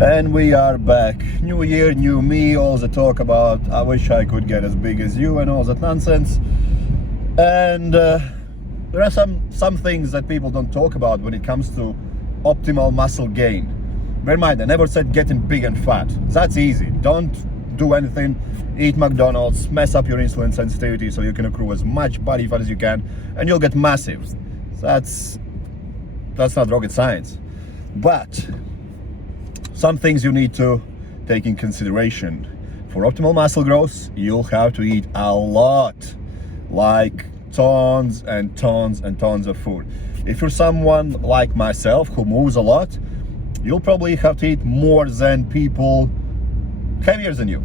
And we are back. New year, new me, all the talk about I wish I could get as big as you and all that nonsense. And there are some things that people don't talk about when it comes to optimal muscle gain. Bear in mind, I never said getting big and fat. That's easy. Don't do anything, eat McDonald's, mess up your insulin sensitivity so you can accrue as much body fat as you can, and you'll get massive. That's not rocket science. But some things you need to take in consideration. For optimal muscle growth, you'll have to eat a lot, like tons and tons and tons of food. If you're someone like myself who moves a lot, you'll probably have to eat more than people heavier than you.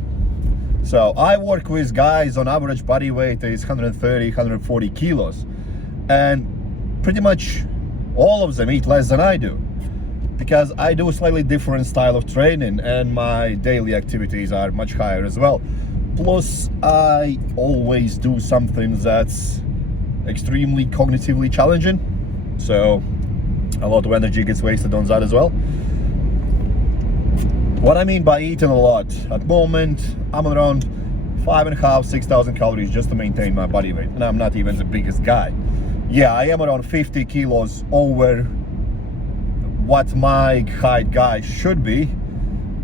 So I work with guys on average body weight is 130, 140 kilos, and pretty much all of them eat less than I do, because I do a slightly different style of training and my daily activities are much higher as well. Plus, I always do something that's extremely cognitively challenging, so a lot of energy gets wasted on that as well. What I mean by eating a lot, at the moment I'm around 5,500 to 6,000 calories just to maintain my body weight, and I'm not even the biggest guy. Yeah, I am around 50 kilos over what my height guy should be,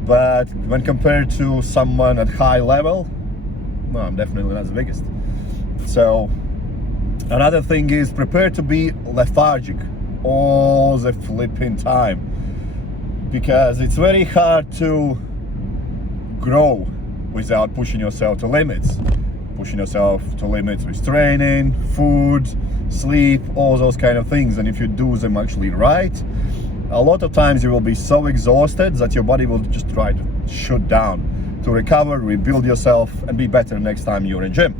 but when compared to someone at high level, no, I'm definitely not the biggest. So another thing is prepare to be lethargic all the flipping time, because it's very hard to grow without pushing yourself to limits. Pushing yourself to limits with training, food, sleep, all those kind of things. And if you do them actually right, a lot of times you will be so exhausted that your body will just try to shut down to recover, rebuild yourself, and be better next time you're in gym.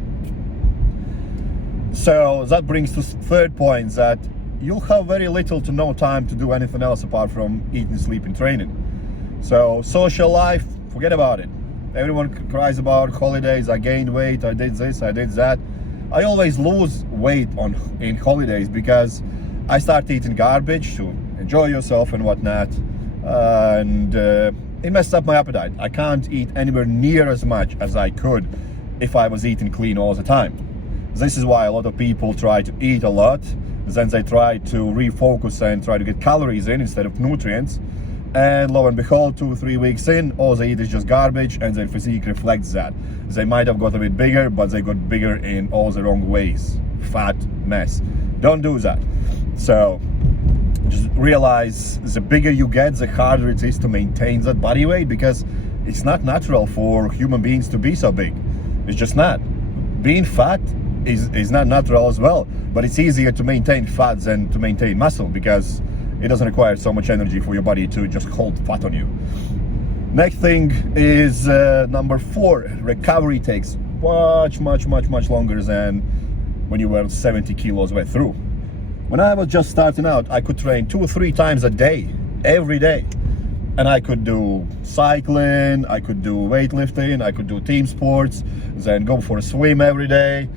So that brings to third point, that you'll have very little to no time to do anything else apart from eating, sleeping, training. So social life, forget about it. Everyone cries about holidays. I gained weight, I did this, I did that. I always lose weight in holidays because I start eating garbage to enjoy yourself and whatnot, and it messes up my appetite. I can't eat anywhere near as much as I could if I was eating clean all the time. This is why a lot of people try to eat a lot, then they try to refocus and try to get calories in instead of nutrients, and lo and behold, 2-3 weeks in, all they eat is just garbage, and their physique reflects that. They might have got a bit bigger, but they got bigger in all the wrong ways. Fat mess. Don't do that. So just realize the bigger you get, the harder it is to maintain that body weight, because it's not natural for human beings to be so big. It's just not. Being fat is not natural as well, but it's easier to maintain fat than to maintain muscle, because it doesn't require so much energy for your body to just hold fat on you. Next thing is number 4. Recovery takes much longer than when you were 70 kilos way through. When I was just starting out, I could train 2 or 3 times a day, every day. And I could do cycling, I could do weightlifting, I could do team sports, then go for a swim every day,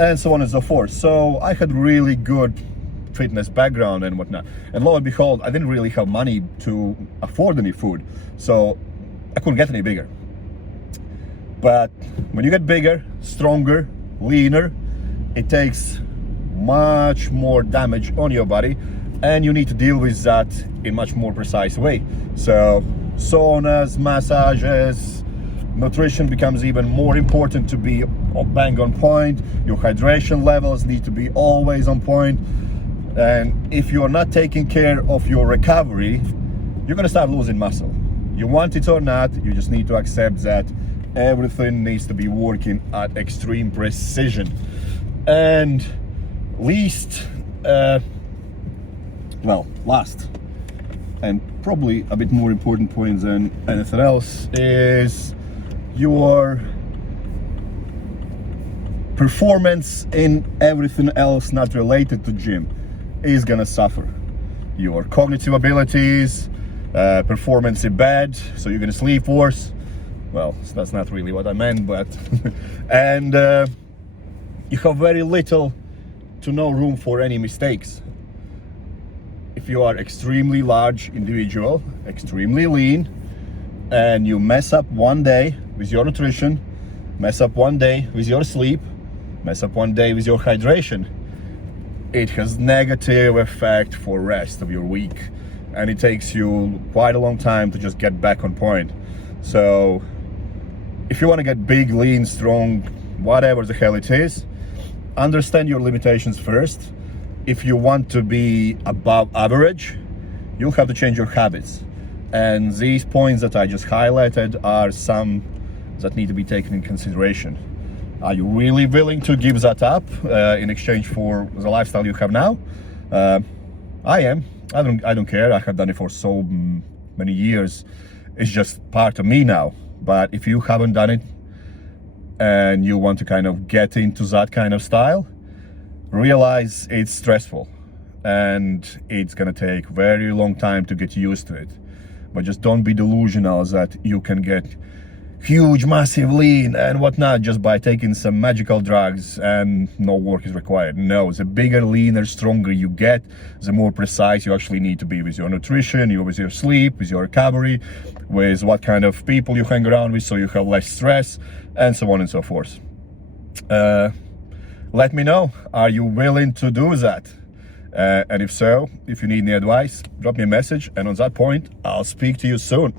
and so on and so forth. So I had really good fitness background and whatnot. And lo and behold, I didn't really have money to afford any food, so I couldn't get any bigger. But when you get bigger, stronger, leaner, it takes much more damage on your body, and you need to deal with that in much more precise way. So saunas, massages, nutrition becomes even more important to be bang on point. Your hydration levels need to be always on point. And if you're not taking care of your recovery, you're gonna start losing muscle. You want it or not, you just need to accept that everything needs to be working at extreme precision. And last and probably a bit more important point than anything else is your performance in everything else not related to gym is gonna suffer. Your cognitive abilities, performance in bed, so you're gonna sleep worse. Well, that's not really what I meant, but and you have very little to no room for any mistakes. If you are extremely large individual, extremely lean, and you mess up one day with your nutrition, mess up one day with your sleep, mess up one day with your hydration, it has negative effect for rest of your week, and it takes you quite a long time to just get back on point. So if you want to get big, lean, strong, whatever the hell it is, understand your limitations first. If you want to be above average, you'll have to change your habits. And these points that I just highlighted are some that need to be taken in consideration. Are you really willing to give that up in exchange for the lifestyle you have now? I am. I don't care. I have done it for so many years. It's just part of me now. But if you haven't done it and you want to kind of get into that kind of style, realize it's stressful and it's gonna take very long time to get used to it. But just don't be delusional that you can get huge, massive lean and whatnot just by taking some magical drugs and no work is required. No, the bigger, leaner, stronger you get, the more precise you actually need to be with your nutrition, with your sleep, with your recovery, with what kind of people you hang around with so you have less stress, and so on and so forth. Let me know, are you willing to do that? And if so, if you need any advice, drop me a message, and on that point, I'll speak to you soon.